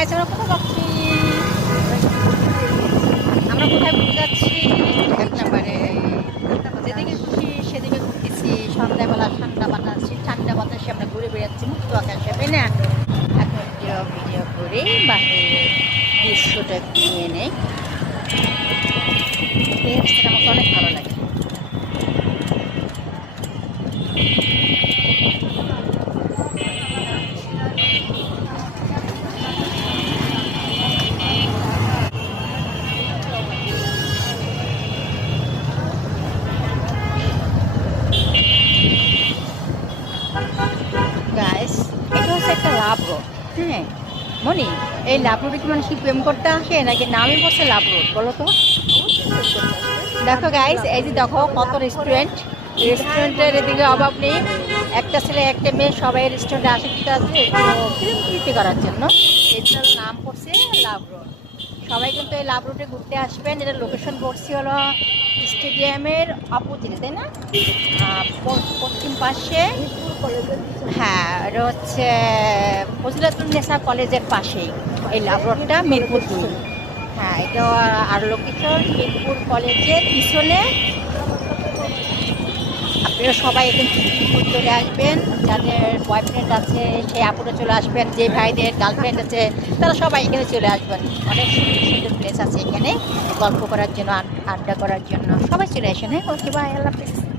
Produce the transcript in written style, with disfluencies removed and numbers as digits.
Guys, আমরা কোথায় যাচ্ছি? আমরা কোথায় ঘুরতে যাচ্ছি? 1 নম্বরে যেদিকে খুশি সেদিকে ঘুরতেছি। সন্ধ্যাবেলা ঠান্ডা বাতাসে আমরা ঘুরে বেড়াচ্ছি মুক্ত আকাশে, তাই না? এখন ভিডিও করে বাহিরের দৃশ্যটা একটু নিয়ে নেই। এই রাস্তাটা আমাকে অনেক ভালো লাগে। গাইস, এটা হচ্ছে একটা লাভ রোড। হ্যাঁ মনি, এই লাভ রোডে কি মানুষ কি প্রেম করতে আসে নাকি নামই পড়ছে লাভ রোড বলো তো? দেখো গাইস, এই যে দেখো কত রেস্টুরেন্ট, রেস্টুরেন্টের এদিকে অভাব নেই। একটা ছেলে একটা মেয়ে সবাই রেস্টুরেন্টে আসে কি আছে ফিল্ম করার জন্য। এই জন্য নাম পড়ছে লাভ রোড। সবাই কিন্তু এই লাভ রোডে ঘুরতে আসবেন। এটা লোকেশন পড়ছি হলো স্টেডিয়ামের অপোজিটে, তাই না? পশ্চিম পাশে। হ্যাঁ, এটা হচ্ছে ফজিলাতুন্নেসা কলেজের পাশেই এই লাভ রোডটা, মিরপুর 2। হ্যাঁ, এটা আর লোকেশন মিরপুর কলেজের পিছনে। আপনারা সবাই এখানে চলে আসবেন। যাদের বয়ফ্রেন্ড আছে সেই আপুরা চলে আসবেন, যে ভাইদের গার্লফ্রেন্ড আছে তারা সবাই এখানে চলে আসবেন। অনেক সুন্দর সুন্দর প্লেস আছে এখানে গল্প করার জন্য, আড্ডা করার জন্য। সবাই চলে আসেন। হ্যাঁ, ওকে, বাই, আল্লাহ হাফেজ।